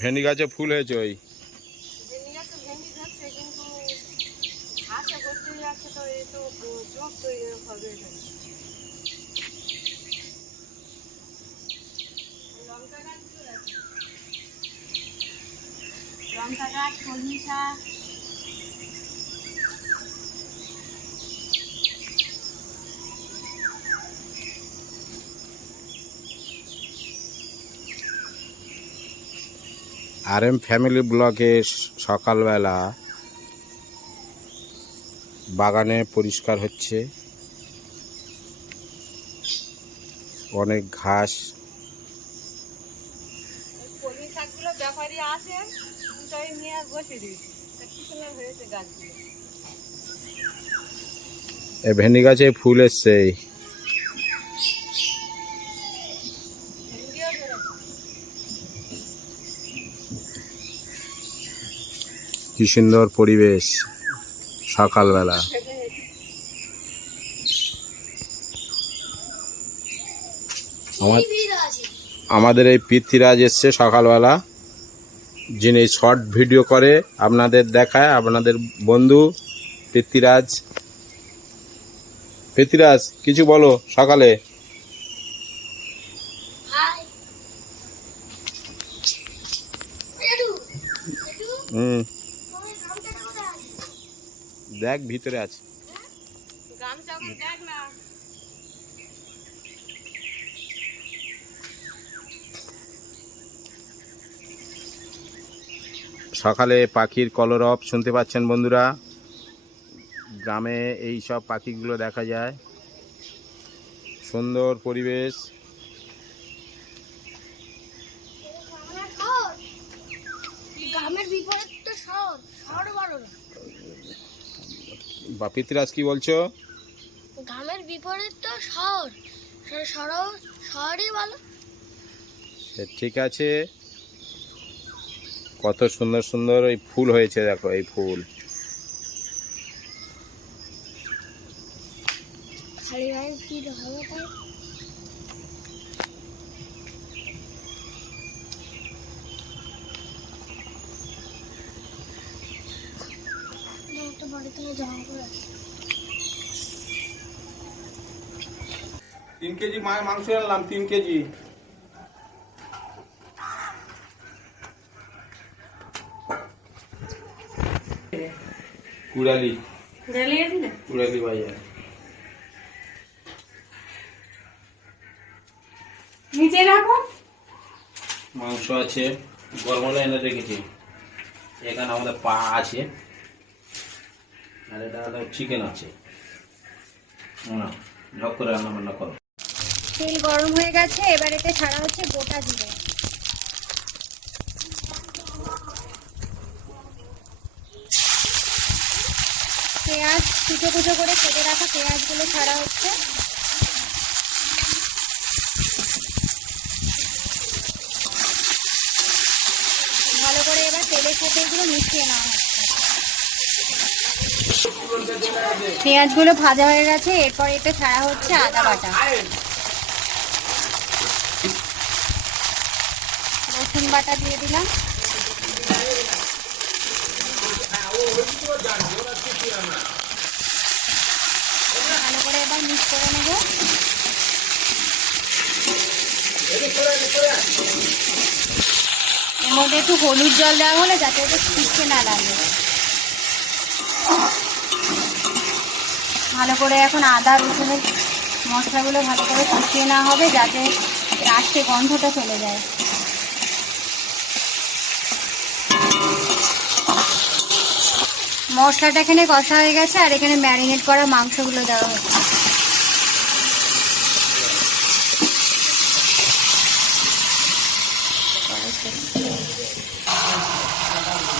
ভেন্ডি গাছে ফুল হয়েছে ওই। ভেন্ডি গাছে ভেন্ডি ধরছে কিন্তু ঘাসে ভর্তি যাচ্ছে তো এই তো জোক তৈরি হবে এখানে। লঙ্কা গাছগুলো আছে। লঙ্কা গাছ কলমি শাক আর এম ফ্যামিলি ব্লকে সকালবেলা বাগানে পরিষ্কার হচ্ছে। অনেক ঘাস। ভেন্ডি গাছে ফুল এসছে। কি সুন্দর পরিবেশ সকালবেলা। আমার আমাদের এই পৃথ্বীরাজ এসছে সকালবেলা। যিনি শর্ট ভিডিও করে আপনাদের দেখায় আপনাদের বন্ধু পৃথ্বীরাজ। পৃথ্বীরাজ কিছু বলো সকালে। হুম। দেখ ভিতরে আছে। সকালে পাখির কলরব শুনতে পাচ্ছেন বন্ধুরা? গ্রামে এই সব পাখিগুলো দেখা যায়। সুন্দর পরিবেশ। গ্রামের বিপরীত তো শহর শহর বড় না। বা পৃথ্বীরাজ কি বলছো? গ্রামের বিপরীত তো শহর। শহর শহর- শহরই ভালো। সে ঠিক আছে। কত সুন্দর সুন্দর ওই ফুল হয়েছে দেখো এই ফুল। খালি গায়ে কি হবে তাই একটা বাড়ি থেকে জামা করে আসি। তিন কেজি মাংস আনলাম তিন কেজি। কুড়ালি। কুড়ালি বাজার নিচে রাখো। মাংস আছে গরমলে এনে রেখেছি। এখানে আমাদের পা আছে। আর এটা চিকেন আছে। না করে রান্না বান্না করো। তেল গরম হয়ে গেছে, এবার এতে ছাড়া হচ্ছে গোটা পেঁয়াজ, কুচো কুচো করে কেটে রাখা পেঁয়াজগুলো ছাড়া হচ্ছে। ভালো করে এবার তেলের সাথে মিশিয়ে নেওয়া হচ্ছে পেঁয়াজগুলো ভাজা হয়ে গেছে, এরপর এটা ছাড়া হচ্ছে আদা বাটা। রসুন বাটা দিয়ে দিলাম। ভালো করে এবার মিক্স করে নেব। এর মধ্যে একটু হলুদ জল দেওয়া হলে যাতে ওটা শুকতে না লাগে। ভালো করে এখন আদা, রসুনের মশলাগুলো ভালো করে কষিয়ে নেওয়া হবে যাতে লাস্টে গন্ধটা চলে যায়। মশলাটা এখানে কষা হয়ে গেছে আর এখানে ম্যারিনেট করা মাংসগুলো দেওয়া হচ্ছে।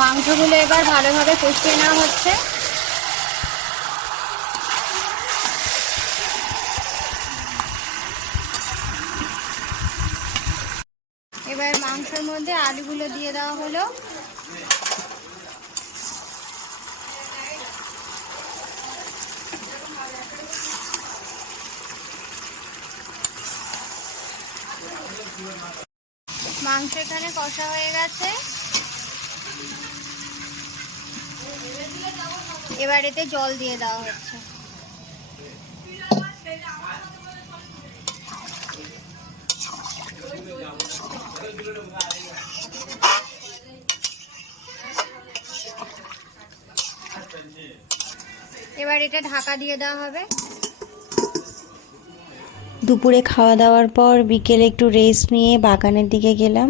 মাংসগুলো এবার ভালোভাবে কষিয়ে নেওয়া হচ্ছে এবার মাংসের মধ্যে আলুগুলো দিয়ে দেওয়া হলো। মাংস এখানে কষা হয়ে গেছে। এবার এতে জল দিয়ে দেওয়া হচ্ছে। এবার এটা ঢাকা দিয়ে দেওয়া হবে। দুপুরে খাওয়া দাওয়ার পর বিকেলে একটু রেস্ট নিয়ে বাগানের দিকে গেলাম।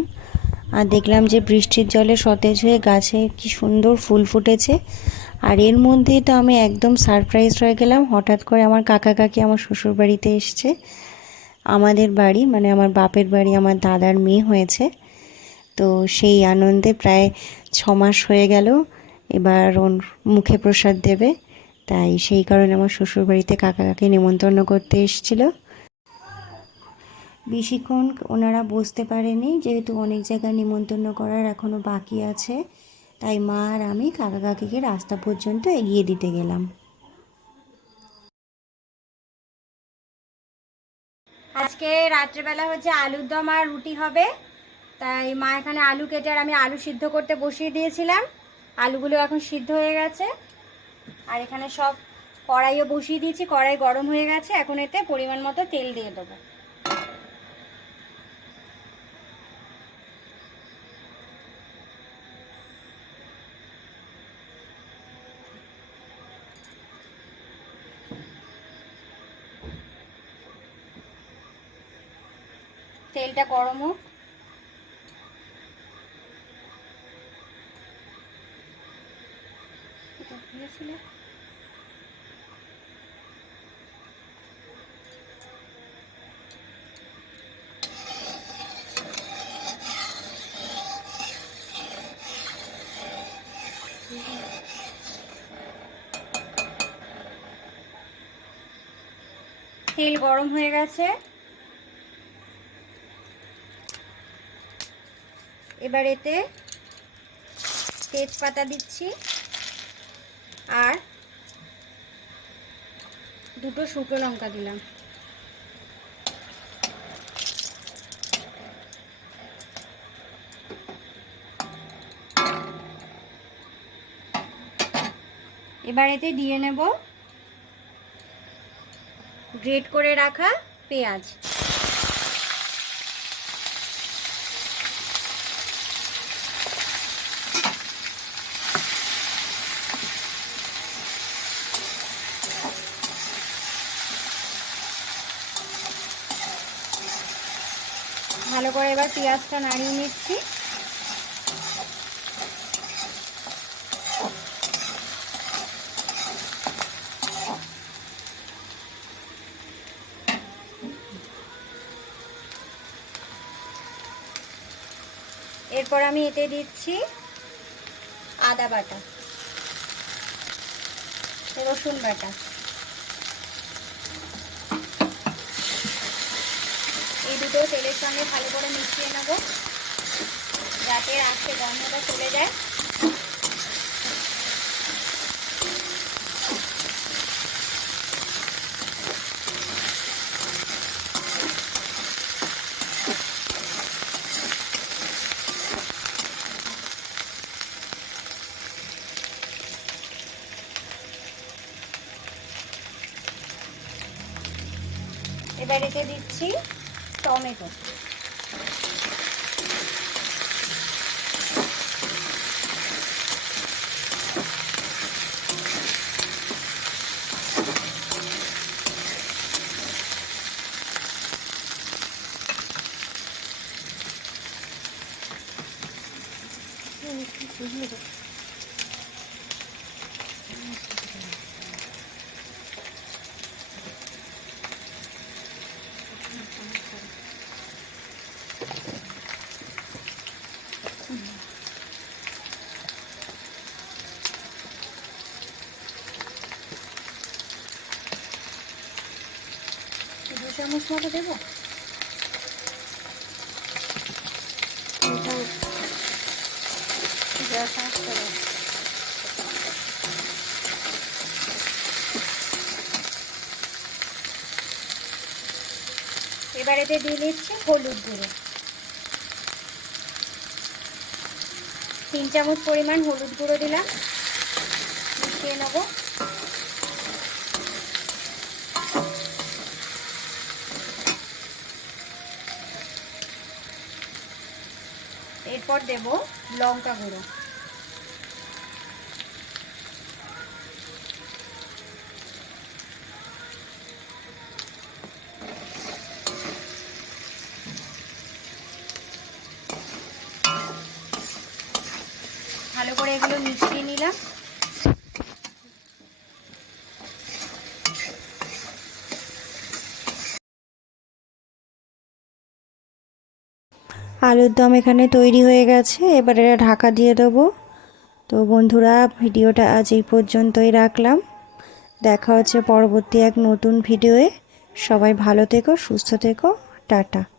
আর দেখলাম যে বৃষ্টির জলে সতেজ হয়ে গাছে কি সুন্দর ফুল ফুটেছে। আর এর মধ্যেই তো আমি একদম সারপ্রাইজ হয়ে গেলাম। হঠাৎ করে আমার কাকা কাকি আমার শ্বশুর বাড়িতে এসছে। আমাদের বাড়ি মানে আমার বাপের বাড়ি, আমার দাদার মেয়ে হয়েছে। তো সেই আনন্দে প্রায় ছ মাস হয়ে গেল, এবার ওর মুখে প্রসাদ দেবে। তাই সেই কারণে আমার শ্বশুর বাড়িতে কাকা কাকে নেমন্তন্ন করতে এসেছিল। বেশিক্ষণ ওনারা বসতে পারেনি, যেহেতু অনেক জায়গায় নিমন্ত্রণ করার এখনও বাকি আছে। তাই মা আর আমি কাকা কাকিকে রাস্তা পর্যন্ত এগিয়ে দিতে গেলাম। আজকে রাত্রেবেলা হচ্ছে আলুর দম আর রুটি হবে। তাই মা এখানে আলু কেটে আর আমি আলু সিদ্ধ করতে বসিয়ে দিয়েছিলাম। আলুগুলো এখন সিদ্ধ হয়ে গেছে। আর এখানে সব কড়াইও বসিয়ে দিয়েছি, কড়াই গরম হয়ে গেছে। এখন এতে পরিমাণ মতো তেল দিয়ে দেবো। তেলটা গরম হোক এটা? তেল গরম হয়ে গেছে এবার এতে তেজপাতা দিচ্ছি আর দুটো শুকনো লঙ্কা দিলাম। এবার এতে দিয়ে নেব গ্রেট করে রাখা পেঁয়াজ। ভালো করে এবার পেঁয়াজটা নাড়িয়ে নিচ্ছি। এরপর আমি এতে দিচ্ছি আদা বাটা রসুন বাটা। এই দুটো তেলের সঙ্গে ভালো করে মিশিয়ে নেব। যাতে আজকে গন্ধটা চলে যায়। এবার এতে দিচ্ছি। টমেটো দু চামচ মতো দেবো? এবার এতে দিয়ে দিচ্ছি হলুদ গুঁড়ো। তিন চামচ পরিমাণ হলুদ গুঁড়ো দিলাম। মিশিয়ে নেব। এরপর দেব লঙ্কা গুঁড়ো ভালো করে এগুলো মিশিয়ে নিলাম আলুর দম এখানে তৈরি হয়ে গেছে। এবার এটা ঢাকা দিয়ে দেবো। তো বন্ধুরা, ভিডিওটা আজ এই পর্যন্তই রাখলাম। দেখা হচ্ছে পরবর্তী এক নতুন ভিডিওয়ে। সবাই ভালো থেকো, সুস্থ থেকো। টাটা।